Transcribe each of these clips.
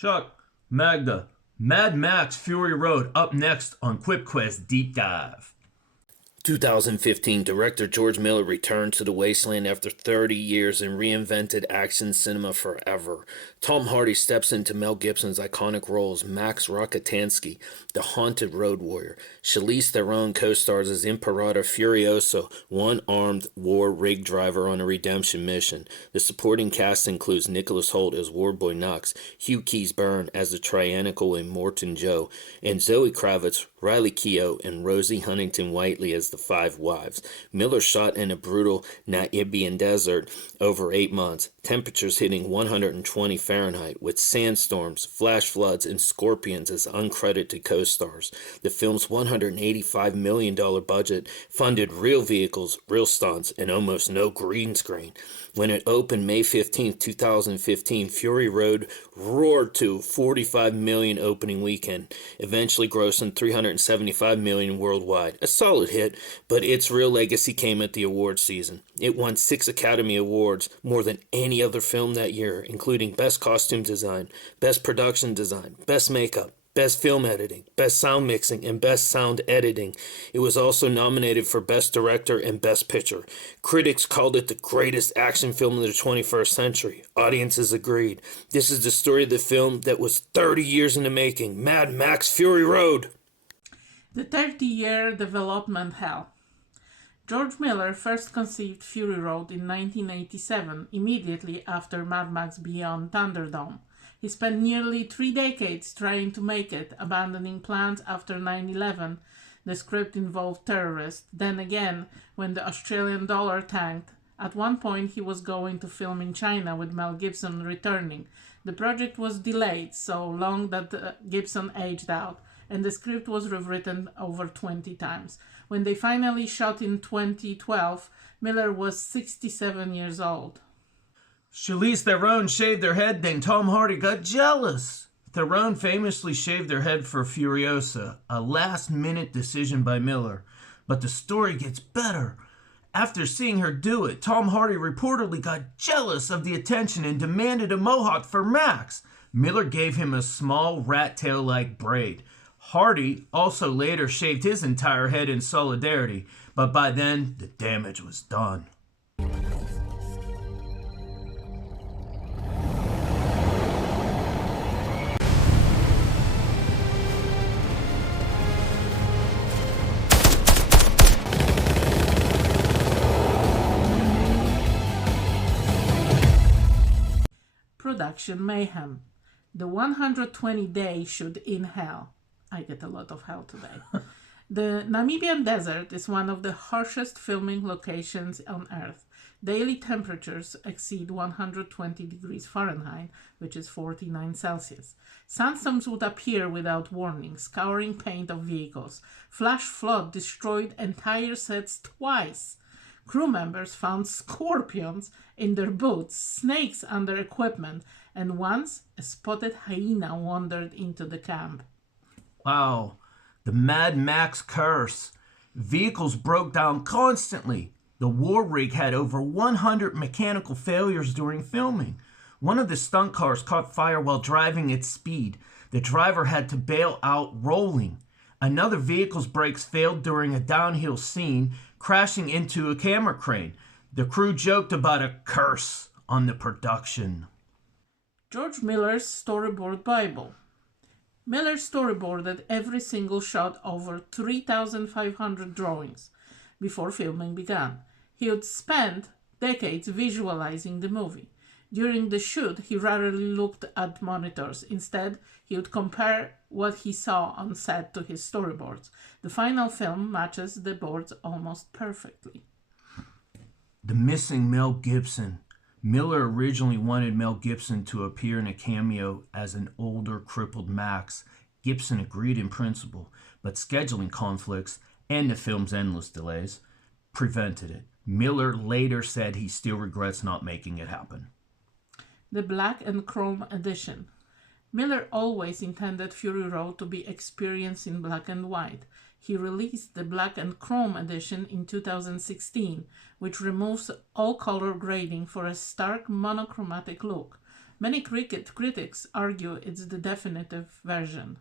Chuck, Magda, Mad Max Fury Road up next on QuipQuest Deep Dive. 2015, director George Miller returned to the wasteland after 30 years and reinvented action cinema forever. Tom Hardy steps into Mel Gibson's iconic roles, Max Rokitansky, the haunted road warrior. Charlize Theron co-stars as Imperator Furiosa, one-armed war rig driver on a redemption mission. The supporting cast includes Nicholas Hoult as Warboy Knox, Hugh Keys-Byrne as the Trianical Immortan Joe, and Zoe Kravitz, Riley Keough, and Rosie Huntington-Whiteley as the Five Wives. Miller shot in a brutal Namibian desert over 8 months, temperatures hitting 120 Fahrenheit, with sandstorms, flash floods, and scorpions as uncredited co-stars. The film's $185 million budget funded real vehicles, real stunts, and almost no green screen. When it opened May 15, 2015, Fury Road roared to $45 million opening weekend, eventually grossing $375 million worldwide. A solid hit, but its real legacy came at the awards season. It won 6 Academy Awards, more than any other film that year, including Best Costume Design, Best Production Design, Best Makeup, Best Film Editing, Best Sound Mixing, and Best Sound Editing. It was also nominated for Best Director and Best Picture. Critics called it the greatest action film of the 21st century. Audiences agreed. This is the story of the film that was 30 years in the making, Mad Max Fury Road. The 30-year development hell. George Miller first conceived Fury Road in 1987, immediately after Mad Max Beyond Thunderdome. He spent nearly 3 decades trying to make it, abandoning plans after 9/11. The script involved terrorists. Then again, when the Australian dollar tanked, at one point he was going to film in China with Mel Gibson returning. The project was delayed so long that Gibson aged out, and the script was rewritten over 20 times. When they finally shot in 2012, Miller was 67 years old. Charlize Theron shaved their head, then Tom Hardy got jealous. Theron famously shaved their head for Furiosa, a last-minute decision by Miller. But the story gets better. After seeing her do it, Tom Hardy reportedly got jealous of the attention and demanded a mohawk for Max. Miller gave him a small rat tail-like braid. Hardy also later shaved his entire head in solidarity, but by then the damage was done. Production mayhem. The 120-day shoot in hell. I get a lot of hell today. The Namibian desert is one of the harshest filming locations on Earth. Daily temperatures exceed 120 degrees Fahrenheit, which is 49 Celsius. Sandstorms would appear without warning, scouring paint of vehicles. Flash flood destroyed entire sets twice. Crew members found scorpions in their boots, snakes under equipment, and once a spotted hyena wandered into the camp. Wow, the Mad Max curse. Vehicles broke down constantly. The war rig had over 100 mechanical failures during filming. One of the stunt cars caught fire while driving at speed. The driver had to bail out rolling. Another vehicle's brakes failed during a downhill scene, crashing into a camera crane. The crew joked about a curse on the production. George Miller's Storyboard Bible. Miller storyboarded every single shot over 3,500 drawings before filming began. He would spend decades visualizing the movie. During the shoot, he rarely looked at monitors. Instead, he would compare what he saw on set to his storyboards. The final film matches the boards almost perfectly. The missing Mel Gibson. Miller originally wanted Mel Gibson to appear in a cameo as an older, crippled Max. Gibson agreed in principle, but scheduling conflicts and the film's endless delays prevented it. Miller later said he still regrets not making it happen. The Black and Chrome Edition. Miller always intended Fury Road to be experienced in black and white. He released the Black and Chrome Edition in 2016, which removes all color grading for a stark monochromatic look. Many critics argue it's the definitive version.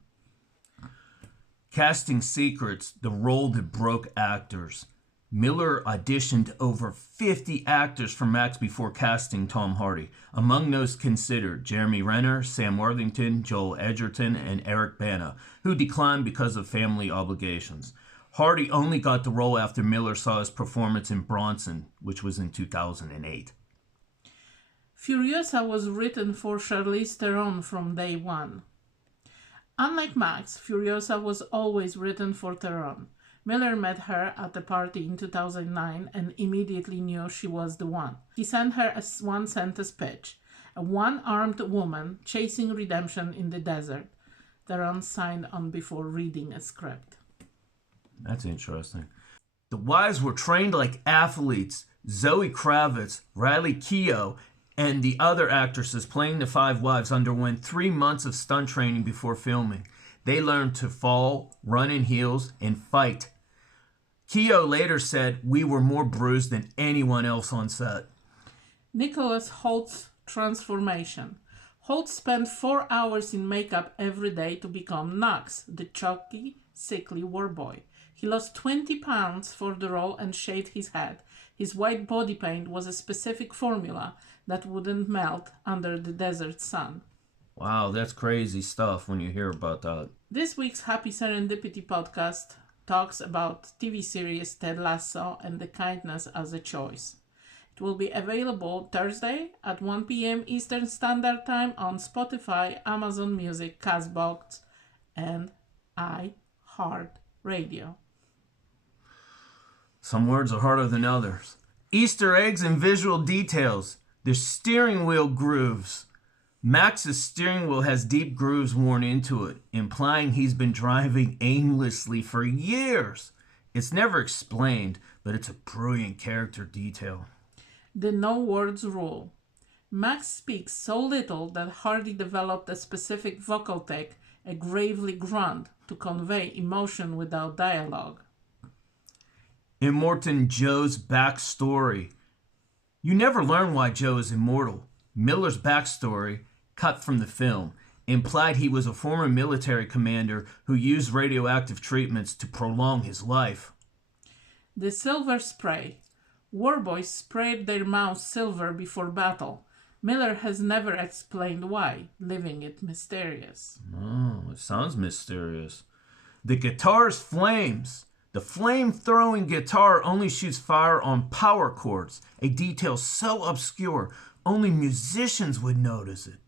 Casting secrets, the role that broke actors. Miller auditioned over 50 actors for Max before casting Tom Hardy. Among those considered, Jeremy Renner, Sam Worthington, Joel Edgerton, and Eric Bana, who declined because of family obligations. Hardy only got the role after Miller saw his performance in Bronson, which was in 2008. Furiosa was written for Charlize Theron from day one. Unlike Max, Furiosa was always written for Theron. Miller met her at a party in 2009 and immediately knew she was the one. He sent her a one-sentence pitch: a one-armed woman chasing redemption in the desert. Theron signed on before reading a script. That's interesting. The wives were trained like athletes. Zoe Kravitz, Riley Keough, and the other actresses playing the 5 wives underwent 3 months of stunt training before filming. They learned to fall, run in heels, and fight. Keough later said, "We were more bruised than anyone else on set." Nicholas Holt's transformation. Holt spent 4 hours in makeup every day to become Knox, the chunky, sickly war boy. He lost 20 pounds for the role and shaved his head. His white body paint was a specific formula that wouldn't melt under the desert sun. Wow, that's crazy stuff when you hear about that. This week's Happy Serendipity podcast talks about TV series Ted Lasso and the kindness as a choice. It will be available Thursday at 1 p.m. Eastern Standard Time on Spotify, Amazon Music, Castbox, and iHeartRadio. Some words are harder than others. Easter eggs and visual details. The steering wheel grooves. Max's steering wheel has deep grooves worn into it, implying he's been driving aimlessly for years. It's never explained, but it's a brilliant character detail. The no words rule. Max speaks so little that Hardy developed a specific vocal tech, a gravely grunt, to convey emotion without dialogue. Immortan Joe's backstory. You never learn why Joe is immortal. Miller's backstory, cut from the film, implied he was a former military commander who used radioactive treatments to prolong his life. The silver spray. Warboys sprayed their mouths silver before battle. Miller has never explained why, leaving it mysterious. Oh, it sounds mysterious. The guitar's flames. The flame-throwing guitar only shoots fire on power chords, a detail so obscure only musicians would notice it.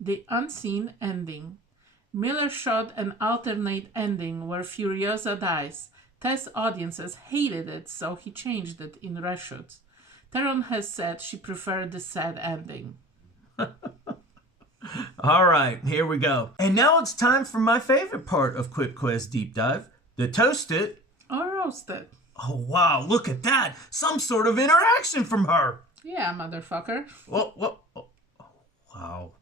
The unseen ending. Miller shot an alternate ending where Furiosa dies. Test audiences hated it, so he changed it in reshoots. Theron has said she preferred the sad ending. All right, here we go. And now it's time for my favorite part of Quip Quest Deep Dive, the Toast It. Or roast it. Oh, wow, look at that. Some sort of interaction from her. Yeah, motherfucker. Oh, wow.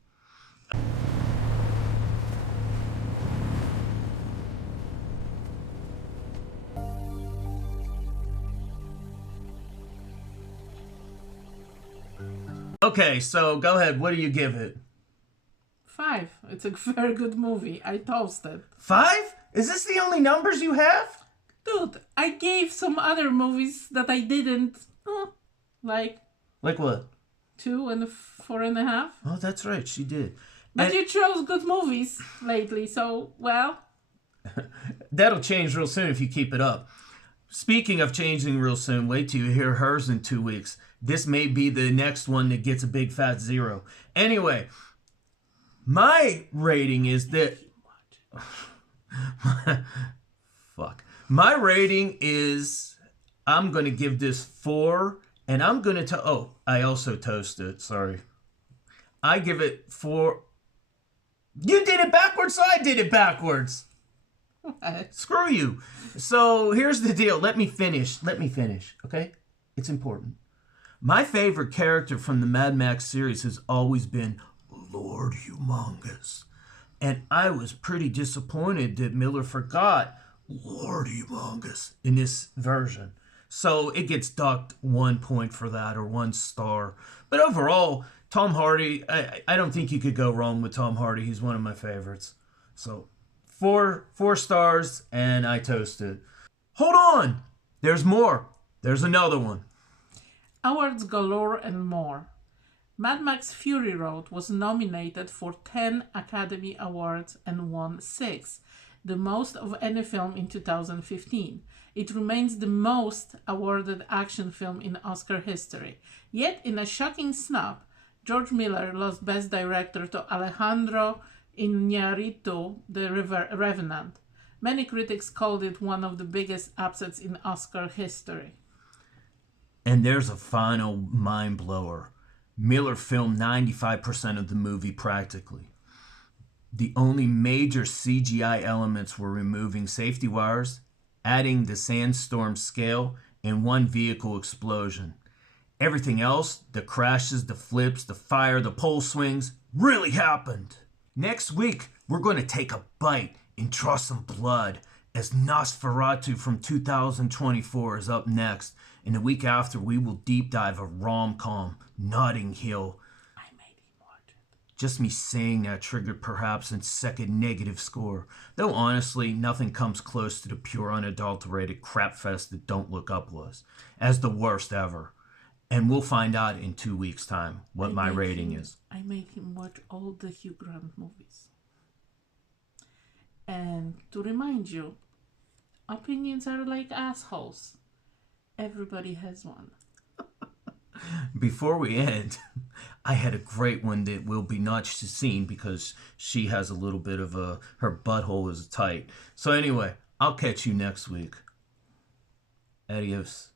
Okay, so go ahead. What do you give it? 5. It's a very good movie. I toasted. 5? Is this the only numbers you have? Dude, I gave some other movies that I didn't. Like what? 2 and 4.5. Oh, that's right. She did. But you chose good movies lately, so, well. That'll change real soon if you keep it up. Speaking of changing real soon, wait till you hear hers in 2 weeks. This may be the next one that gets a big fat 0. Anyway, my rating is that... Fuck. My rating is... I'm going to give this 4, and I'm going to... Oh, I also toasted. Sorry. I give it 4... You did it backwards, so I did it backwards. Screw you. So here's the deal. Let me finish, okay? It's important. My favorite character from the Mad Max series has always been Lord Humongous. And I was pretty disappointed that Miller forgot Lord Humongous in this version. So it gets docked 1 point for that, or 1 star. But overall, Tom Hardy, I don't think you could go wrong with Tom Hardy. He's one of my favorites. So, four stars, and I toast it. Hold on! There's more. There's another one. Awards galore and more. Mad Max Fury Road was nominated for 10 Academy Awards and won 6, the most of any film in 2015. It remains the most awarded action film in Oscar history. Yet, in a shocking snub, George Miller lost Best Director to Alejandro Iñárritu, The Revenant. Many critics called it one of the biggest upsets in Oscar history. And there's a final mind blower. Miller filmed 95% of the movie practically. The only major CGI elements were removing safety wires, adding the sandstorm scale, and one vehicle explosion. Everything else, the crashes, the flips, the fire, the pole swings, really happened. Next week, we're going to take a bite and draw some blood as Nosferatu from 2024 is up next. And the week after, we will deep dive a rom-com, Notting Hill. I made him watch it. Just me saying that triggered perhaps a second negative score. Though honestly, nothing comes close to the pure unadulterated crapfest that Don't Look Up was, as the worst ever. And we'll find out in 2 weeks' time what my rating is. I made him watch all the Hugh Grant movies. And to remind you, opinions are like assholes. Everybody has one. Before we end, I had a great one that will be not seen because she has a little bit of her butthole is tight. So anyway, I'll catch you next week. Adios.